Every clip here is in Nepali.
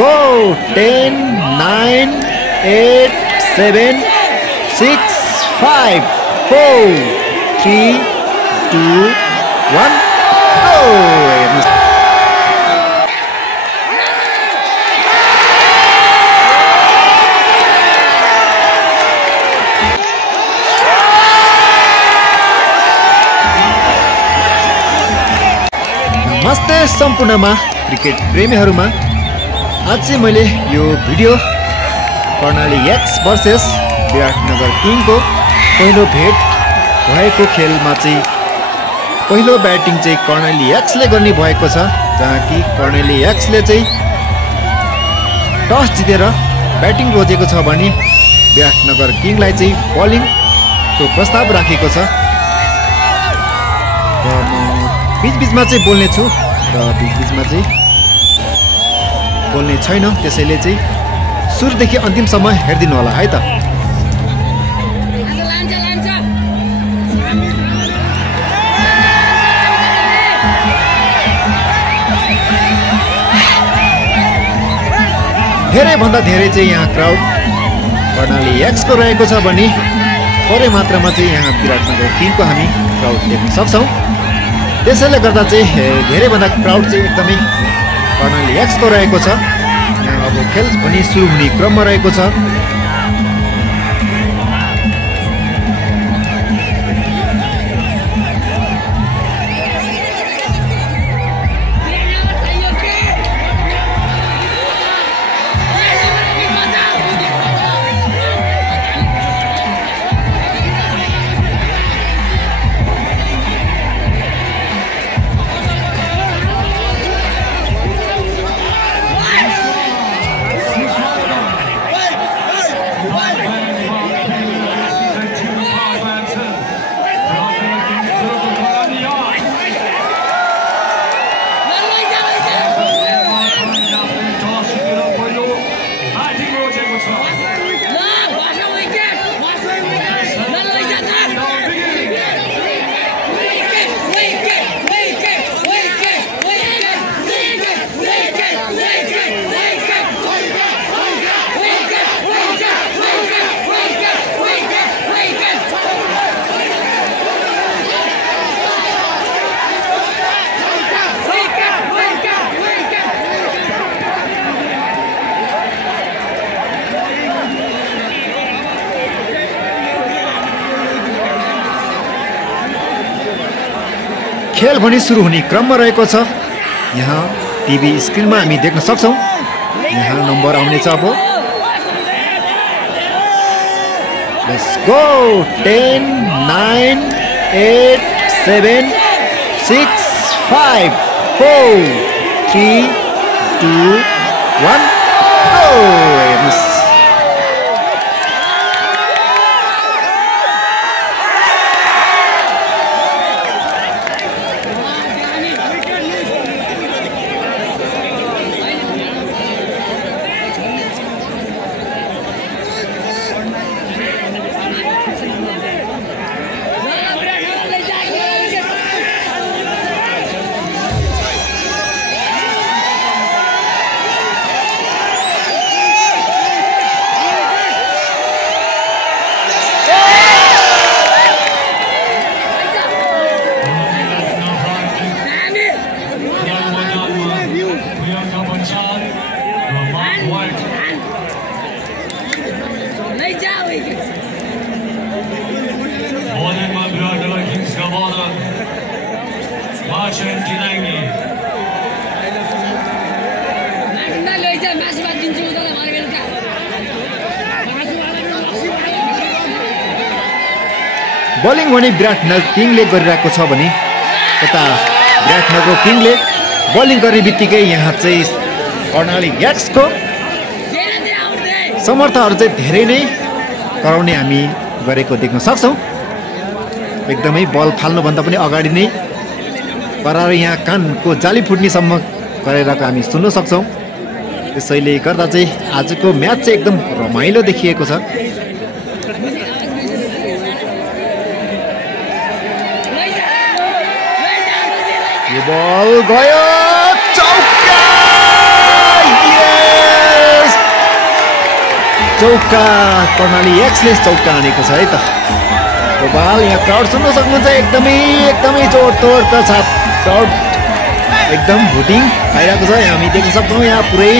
go. 10, 9, 8, 7, 6, 5, 4, 3, 2, 1, go. नमस्ते सम्पूर्णमा क्रिकेट प्रेमीहरुमा आज चाहिँ मैले यो video Karnali X versus Biratnagar किङको पहिलो भेट भएको खेलमा चाहिँ पहिलो ब्याटिङ चाहिँ कर्णाली एक्सले गर्ने भएको छ, जहाँ कि कर्णाली एक्सले चाहिँ टस जितेर ब्याटिङ रोजेको छ भने विराटनगर किङलाई चाहिँ बलिङको प्रस्ताव राखेको छ। र म बीच-बीचमा चाहिँ बोल्ने छु र बीच-बीचमा चाहिँ बोल्ने छैन, त्यसैले चाहिँ सुरुदेखि अन्तिमसम्म हेर्दिनु होला है त। धेरै भन्दा धेरै चाहिँ यहाँ क्राउड कर्णाली एक्सको रहेको छ भने थोरै मात्रामा चाहिँ यहाँ विराटनगर किङको हामी क्राउड देख्न सक्छौँ। त्यसैले गर्दा चाहिँ धेरैभन्दा क्राउड चाहिँ एकदमै कर्णाली एक्सको रहेको छ। यहाँ अब खेल पनि सुरु हुने क्रममा रहेको छ। खेल पनि सुरु हुने क्रममा रहेको छ। यहाँ टिभी स्क्रिनमा हामी देख्न सक्छौँ। यहाँ नम्बर आउनेछ अब। Let's go. 10, 9, 8, 7, 6, 5, 4, 3, 2, 1, go. बलिङ भने विराटनगर किङले गरिरहेको छ भने यता विराटनगर किङले बलिङ गर्ने बित्तिकै यहाँ चाहिँ कर्णाली एक्सको समर्थकहरू चाहिँ धेरै नै कराउने हामी गरेको देख्न सक्छौँ। एकदमै बल फाल्नुभन्दा पनि अगाडि नै कराएर यहाँ कानको जाली फुट्नेसम्म गरेरको हामी सुन्न सक्छौँ। त्यसैले गर्दा चाहिँ आजको म्याच चाहिँ एकदम रमाइलो देखिएको छ। यो बल गयो, चौका! चौका कर्णाली एक्सले चौका हानेको छ है त। बल यहाँ क्राउड सुन्न सक्नुहुन्छ एकदमै जोडतोड छ क्राउड एकदम भोटिङ आइरहेको छ। हामी देख्न सक्छौँ यहाँ पुरै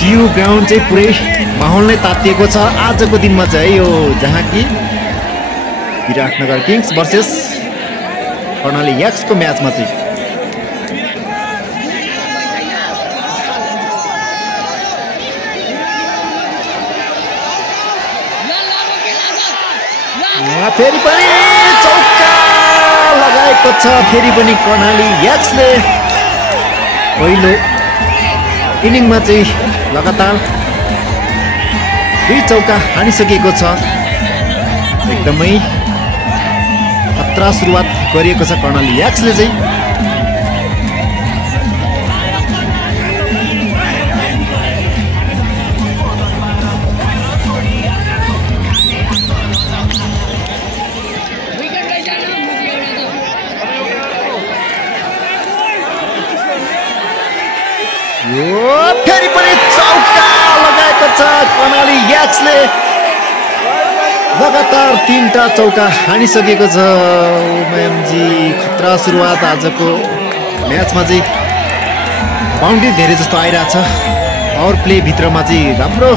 टियु ग्राउन्ड चाहिँ पुरै माहौल नै तातिएको छ आजको दिनमा चाहिँ यो जहाँ कि विराटनगर किङ्स भर्सेस कर्णाली एक्सको म्याचमा चाहिँ। फेरि पनि चौका लगाएको छ फेरि पनि कर्णाली एक्सले। पहिलो इनिङमा चाहिँ लगातार 2 चौका हानिसकेको छ। एकदमै खतरा सुरुवात गरिएको छ कर्णाली एक्सले चाहिँ। फेरि पनि चौका लगाएको छ कर्णाली एक्सले। लगातार 3टा चौका हानिसकेको छ। ओएमजी खतरा सुरुवात आजको म्याचमा चाहिँ। बाउन्ड्री धेरै जस्तो आइरहेछ। पावर प्ले भित्रमा चाहिँ राम्रो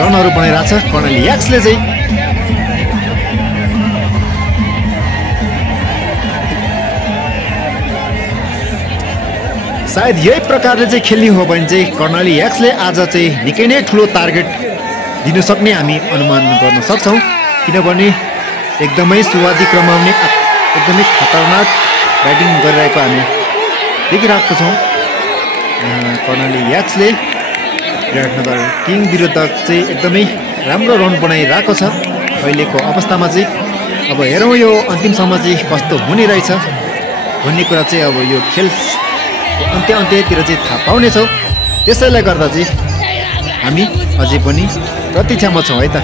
रनहरू बनाइरहेछ कर्णाली एक्सले चाहिँ। सायद यही प्रकारले चाहिँ खेल्ने हो भने चाहिँ कर्णाली एक्सले आज चाहिँ निकै नै ठुलो टार्गेट दिन सक्ने हामी अनुमान गर्न सक्छौँ। किनभने एकदमै सुरुवाती क्रमाउने एकदमै खतरनाक ब्याटिङ गरिरहेको हामी देखिरहेको छौँ। कर्णाली एक्सले विराटनगर किङ विरुद्ध चाहिँ एकदमै राम्रो रन बनाइरहेको छ अहिलेको अवस्थामा चाहिँ। अब हेरौँ यो अन्तिमसम्म चाहिँ कस्तो हुने रहेछ भन्ने कुरा चाहिँ अब यो खेल अन्त्यतिर चाहिँ थाहा पाउनेछौँ। त्यसैले गर्दा चाहिँ हामी अझै पनि प्रतीक्षामा छौँ है त।